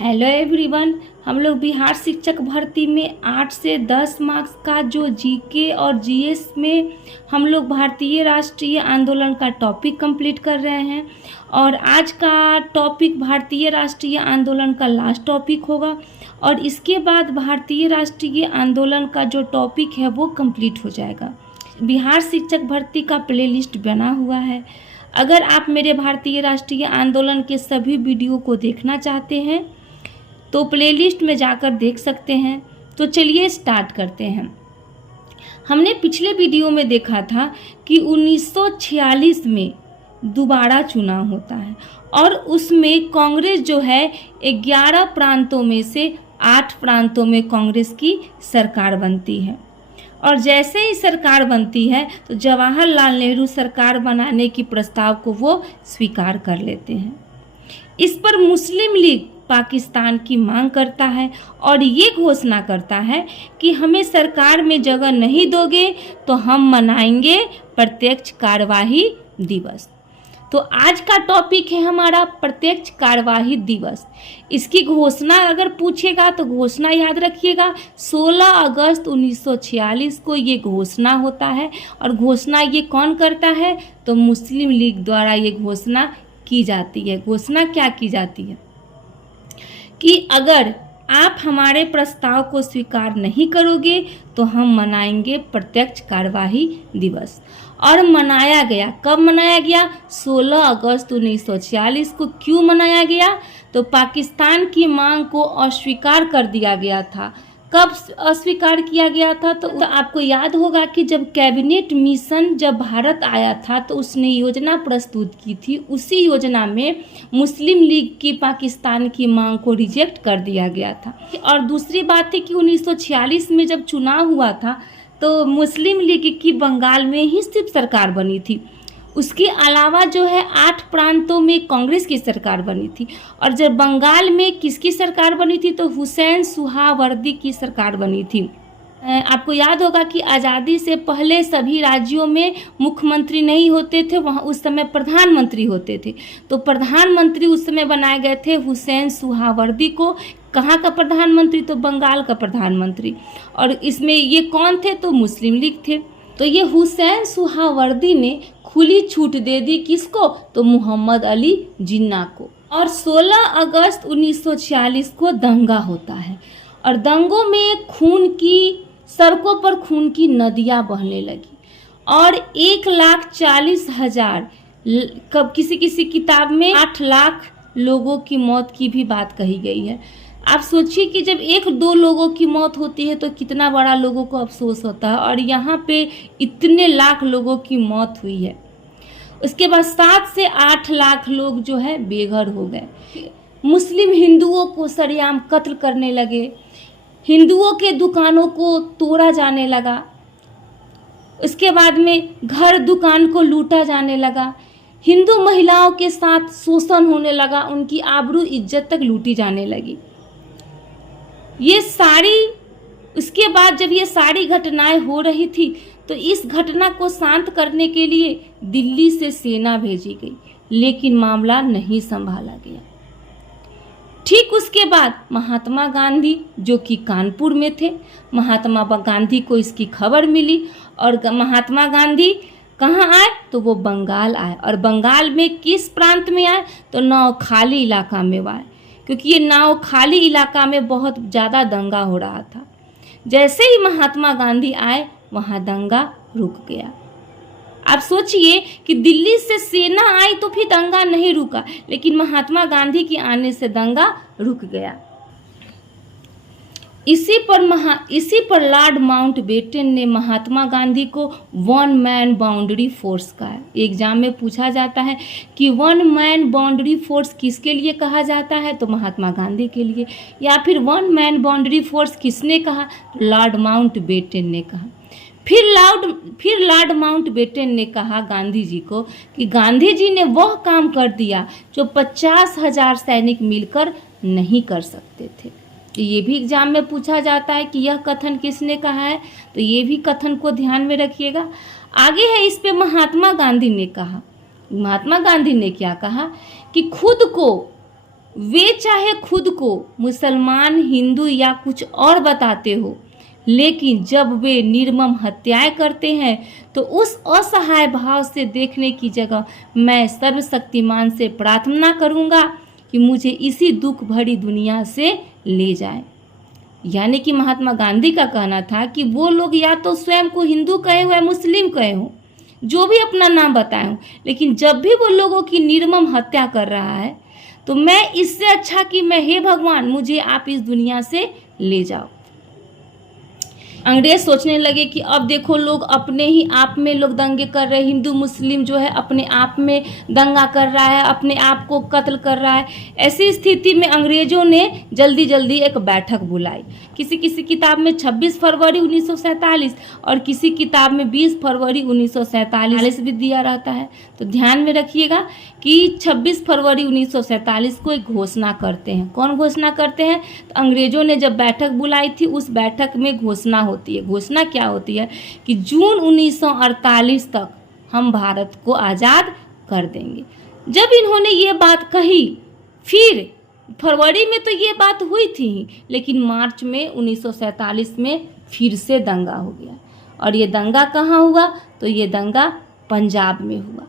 Hello everyone. हम लोग बिहार शिक्षक भर्ती में 8 से 10 मार्क्स का जो जीके और जीएस में हम लोग भारतीय राष्ट्रीय आंदोलन का टॉपिक कंप्लीट कर रहे हैं और आज का टॉपिक भारतीय राष्ट्रीय आंदोलन का लास्ट टॉपिक होगा और इसके बाद भारतीय राष्ट्रीय आंदोलन का जो टॉपिक है वो कंप्लीट हो जाएगा। बिहार शिक्षक भर्ती का प्लेलिस्ट बना हुआ है। अगर आप मेरे भारतीय राष्ट्रीय आंदोलन के सभी वीडियो को देखना चाहते हैं तो प्लेलिस्ट में जाकर देख सकते हैं। तो चलिए स्टार्ट करते हैं। हमने पिछले वीडियो में देखा था कि 1946 में दोबारा चुनाव होता है और उसमें कांग्रेस जो है 11 प्रांतों में से 8 प्रांतों में कांग्रेस की सरकार बनती है और जैसे ही सरकार बनती है तो जवाहरलाल नेहरू सरकार बनाने की प्रस्ताव को वो स्वीकार कर लेते हैं। इस पर मुस्लिम लीग पाकिस्तान की मांग करता है और ये घोषणा करता है कि हमें सरकार में जगह नहीं दोगे तो हम मनाएंगे प्रत्यक्ष कार्यवाही दिवस। तो आज का टॉपिक है हमारा प्रत्यक्ष कार्यवाही दिवस। इसकी घोषणा अगर पूछेगा तो घोषणा याद रखिएगा 16 अगस्त 1946 को ये घोषणा होता है और घोषणा ये कौन करता है तो मुस्लिम लीग द्वारा ये घोषणा की जाती है। घोषणा क्या की जाती है कि अगर आप हमारे प्रस्ताव को स्वीकार नहीं करोगे तो हम मनाएंगे प्रत्यक्ष कार्यवाही दिवस। और मनाया गया, कब मनाया गया? 16 अगस्त 1946 को। क्यों मनाया गया? तो पाकिस्तान की मांग को अस्वीकार कर दिया गया था। कब अस्वीकार किया गया था? तो आपको याद होगा कि जब कैबिनेट मिशन जब भारत आया था तो उसने योजना प्रस्तुत की थी। उसी योजना में मुस्लिम लीग की पाकिस्तान की मांग को रिजेक्ट कर दिया गया था। और दूसरी बात है कि 1946 में जब चुनाव हुआ था तो मुस्लिम लीग की बंगाल में ही सिर्फ सरकार बनी थी। उसके अलावा जो है 8 प्रांतों में कांग्रेस की सरकार बनी थी और जब बंगाल में किसकी सरकार बनी थी तो हुसैन सुहावर्दी की सरकार बनी थी। आपको याद होगा कि आज़ादी से पहले सभी राज्यों में मुख्यमंत्री नहीं होते थे, वहाँ उस समय प्रधानमंत्री होते थे। तो प्रधानमंत्री उस समय बनाए गए थे हुसैन सुहावर्दी को। कहाँ का प्रधानमंत्री? तो बंगाल का प्रधानमंत्री। और इसमें ये कौन थे? तो मुस्लिम लीग थे। तो ये हुसैन सुहावर्दी ने खुली छूट दे दी किसको? तो मोहम्मद अली जिन्ना को। और 16 अगस्त 1946 को दंगा होता है और दंगों में सड़कों पर खून की नदियां बहने लगी और 1,40,000 किसी किताब में 8 लाख लोगों की मौत की भी बात कही गई है। आप सोचिए कि जब 1-2 लोगों की मौत होती है तो कितना बड़ा लोगों को अफसोस होता है और यहाँ पे इतने लाख लोगों की मौत हुई है। उसके बाद 7 से 8 लाख लोग जो है बेघर हो गए। मुस्लिम हिंदुओं को सरेआम कत्ल करने लगे, हिंदुओं के दुकानों को तोड़ा जाने लगा, उसके बाद में घर दुकान को लूटा जाने लगा, हिंदू महिलाओं के साथ शोषण होने लगा, उनकी आबरू इज्जत तक लूटी जाने लगी। उसके बाद जब ये सारी घटनाएं हो रही थी तो इस घटना को शांत करने के लिए दिल्ली से सेना भेजी गई, लेकिन मामला नहीं संभाला गया। ठीक उसके बाद महात्मा गांधी जो कि कानपुर में थे, महात्मा गांधी को इसकी खबर मिली और महात्मा गांधी कहाँ आए? तो वो बंगाल आए। और बंगाल में किस प्रांत में आए? तो नौखाली इलाका में आए, क्योंकि ये नौखाली इलाका में बहुत ज़्यादा दंगा हो रहा था। जैसे ही महात्मा गांधी आए वहाँ दंगा रुक गया। आप सोचिए कि दिल्ली से सेना आई तो फिर दंगा नहीं रुका, लेकिन महात्मा गांधी के आने से दंगा रुक गया। इसी पर लॉर्ड माउंटबेटन ने महात्मा गांधी को 1 मैन बाउंड्री फोर्स कहा। एग्जाम में पूछा जाता है कि 1 मैन बाउंड्री फोर्स किसके लिए कहा जाता है? तो महात्मा गांधी के लिए। या फिर 1 मैन बाउंड्री फोर्स किसने कहा? लॉर्ड माउंटबेटन ने कहा। फिर लॉर्ड माउंटबेटन ने कहा गांधी जी को कि गांधी जी ने वह काम कर दिया जो 50,000 सैनिक मिलकर नहीं कर सकते थे। तो ये भी एग्जाम में पूछा जाता है कि यह कथन किसने कहा है, तो ये भी कथन को ध्यान में रखिएगा। आगे है इस पे महात्मा गांधी ने कहा। महात्मा गांधी ने क्या कहा कि खुद को वे चाहे खुद को मुसलमान, हिंदू या कुछ और बताते हो, लेकिन जब वे निर्मम हत्याएं करते हैं तो उस असहाय भाव से देखने की जगह मैं सर्वशक्तिमान से प्रार्थना करूंगा कि मुझे इसी दुख भरी दुनिया से ले जाए। यानी कि महात्मा गांधी का कहना था कि वो लोग या तो स्वयं को हिंदू कहे हो या मुस्लिम कहे हो, जो भी अपना नाम बताए हो, लेकिन जब भी वो लोगों की निर्मम हत्या कर रहा है तो मैं इससे अच्छा कि मैं, हे भगवान, मुझे आप इस दुनिया से ले जाओ। अंग्रेज सोचने लगे कि अब देखो लोग अपने ही आप में लोग दंगे कर रहे हैं, हिंदू मुस्लिम जो है अपने आप में दंगा कर रहा है, अपने आप को कत्ल कर रहा है। ऐसी स्थिति में अंग्रेजों ने जल्दी जल्दी एक बैठक बुलाई। किसी किसी किताब में 26 फरवरी 1947 और किसी किताब में 20 फरवरी 1947 भी दिया रहता है। तो ध्यान में रखिएगा कि 26 फरवरी 1947 को एक घोषणा करते हैं। कौन घोषणा करते हैं? तो अंग्रेजों ने जब बैठक बुलाई थी उस बैठक में घोषणा होती है। घोषणा क्या होती है कि जून 1948 तक हम भारत को आज़ाद कर देंगे। जब इन्होंने ये बात कही, फिर फरवरी में तो ये बात हुई थी, लेकिन मार्च में 1947 में फिर से दंगा हो गया। और ये दंगा कहाँ हुआ? तो ये दंगा पंजाब में हुआ।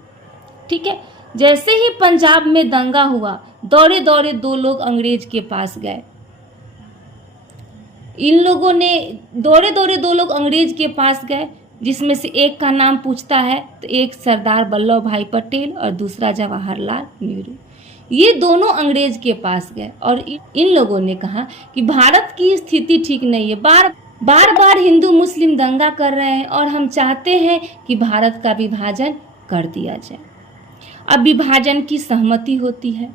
ठीक है, जैसे ही पंजाब में दंगा हुआ, दौड़े दौड़े दो लोग अंग्रेज के पास गए। इन लोगों ने दौड़े दौड़े दो लोग अंग्रेज के पास गए, जिसमें से एक का नाम पूछता है तो एक सरदार वल्लभ भाई पटेल और दूसरा जवाहरलाल नेहरू। ये दोनों अंग्रेज के पास गए और इन लोगों ने कहा कि भारत की स्थिति ठीक नहीं है, बार बार हिंदू मुस्लिम दंगा कर रहे हैं और हम चाहते हैं कि भारत का विभाजन कर दिया जाए। अब विभाजन की सहमति होती है।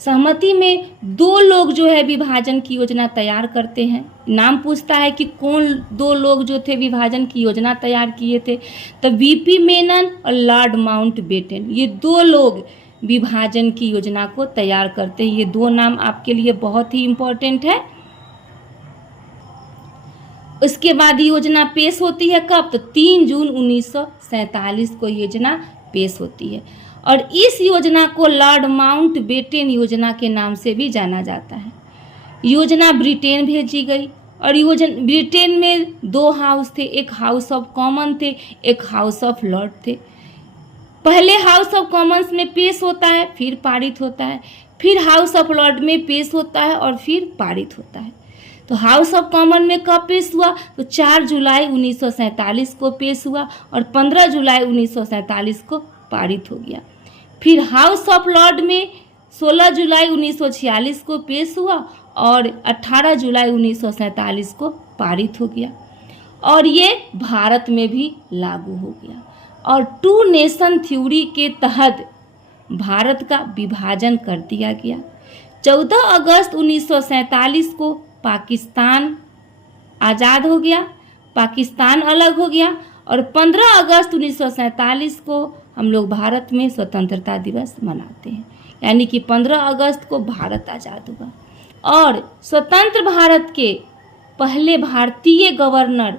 सहमति में दो लोग जो है विभाजन की योजना तैयार करते हैं। नाम पूछता है कि कौन दो लोग जो थे विभाजन की योजना तैयार किए थे, तो वीपी मेनन और लॉर्ड माउंटबेटन, ये दो लोग विभाजन की योजना को तैयार करते हैं। ये दो नाम आपके लिए बहुत ही इम्पोर्टेंट है। उसके बाद योजना पेश होती है कब? तो 3 जून 1947 को योजना पेश होती है और इस योजना को लॉर्ड माउंटबेटन योजना के नाम से भी जाना जाता है। योजना ब्रिटेन भेजी गई और ब्रिटेन में 2 हाउस थे, एक हाउस ऑफ कॉमन थे, एक हाउस ऑफ लॉर्ड थे। पहले हाउस ऑफ कॉमन्स में पेश होता है, फिर पारित होता है, फिर हाउस ऑफ लॉर्ड में पेश होता है और फिर पारित होता है। तो हाउस ऑफ कॉमन में कब पेश हुआ? तो 4 जुलाई 1947 को पेश हुआ और 15 जुलाई 1947 को पारित हो गया। फिर हाउस ऑफ लॉर्ड में 16 जुलाई 1946 को पेश हुआ और 18 जुलाई 1947 को पारित हो गया और ये भारत में भी लागू हो गया। और 2 नेशन थ्योरी के तहत भारत का विभाजन कर दिया गया। 14 अगस्त 1947 को पाकिस्तान आज़ाद हो गया, पाकिस्तान अलग हो गया और 15 अगस्त 1947 को हम लोग भारत में स्वतंत्रता दिवस मनाते हैं। यानी कि 15 अगस्त को भारत आज़ाद हुआ। और स्वतंत्र भारत के पहले भारतीय गवर्नर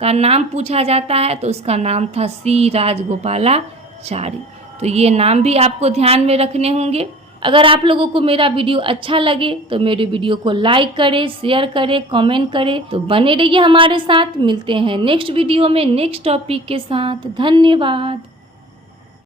का नाम पूछा जाता है तो उसका नाम था सी राजगोपालाचारी। तो ये नाम भी आपको ध्यान में रखने होंगे। अगर आप लोगों को मेरा वीडियो अच्छा लगे तो मेरे वीडियो को लाइक करें, शेयर करें, कमेंट करें। तो बने रहिए हमारे साथ। मिलते हैं नेक्स्ट वीडियो में नेक्स्ट टॉपिक के साथ। धन्यवाद।